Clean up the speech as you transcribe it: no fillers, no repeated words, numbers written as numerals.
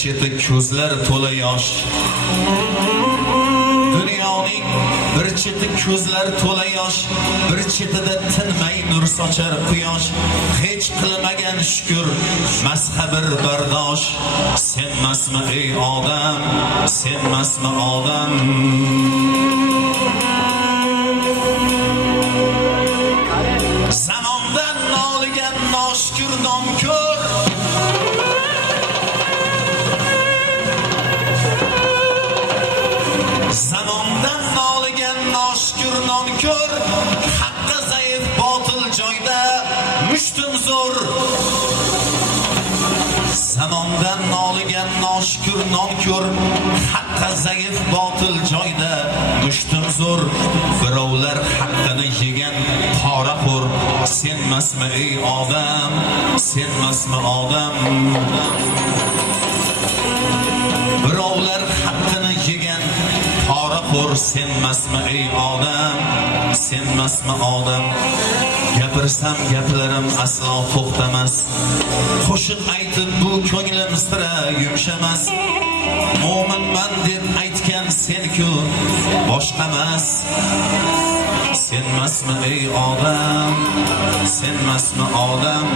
cheti ko'zlar to'la yosh. Dunyoning bir cheti ko'zlar to'la yosh, bir chetida tinmay nur sochar quyosh. Hech qilmagan shukr, mazhabir bardosh. Senmasmi ey odam, senmasmi odam? Zamondan noligan noshkur nomko'r, zamondan noligan noshkur nomko'r, haqqi zaif botil joyda mushtum zo'r. Zamondan noligan noshkur nomko'r, haqqi zaif botil joyda mushtum zo'r. Birovlar haqqini yegan poraxo'r, senmasmi ey odam, senmasmi odam? Birovlar haqqini yegan poraxo'r, senmasmi ey odam, senmasmi odam? Gapirsam gaplarim aslo to'xtamas, qo'shiq aytib bu ko'nglim sira yumshamas. Mo'minman deb aytgan sen-ku boshqamas. Senmasmi ey odam, senmasmi odam?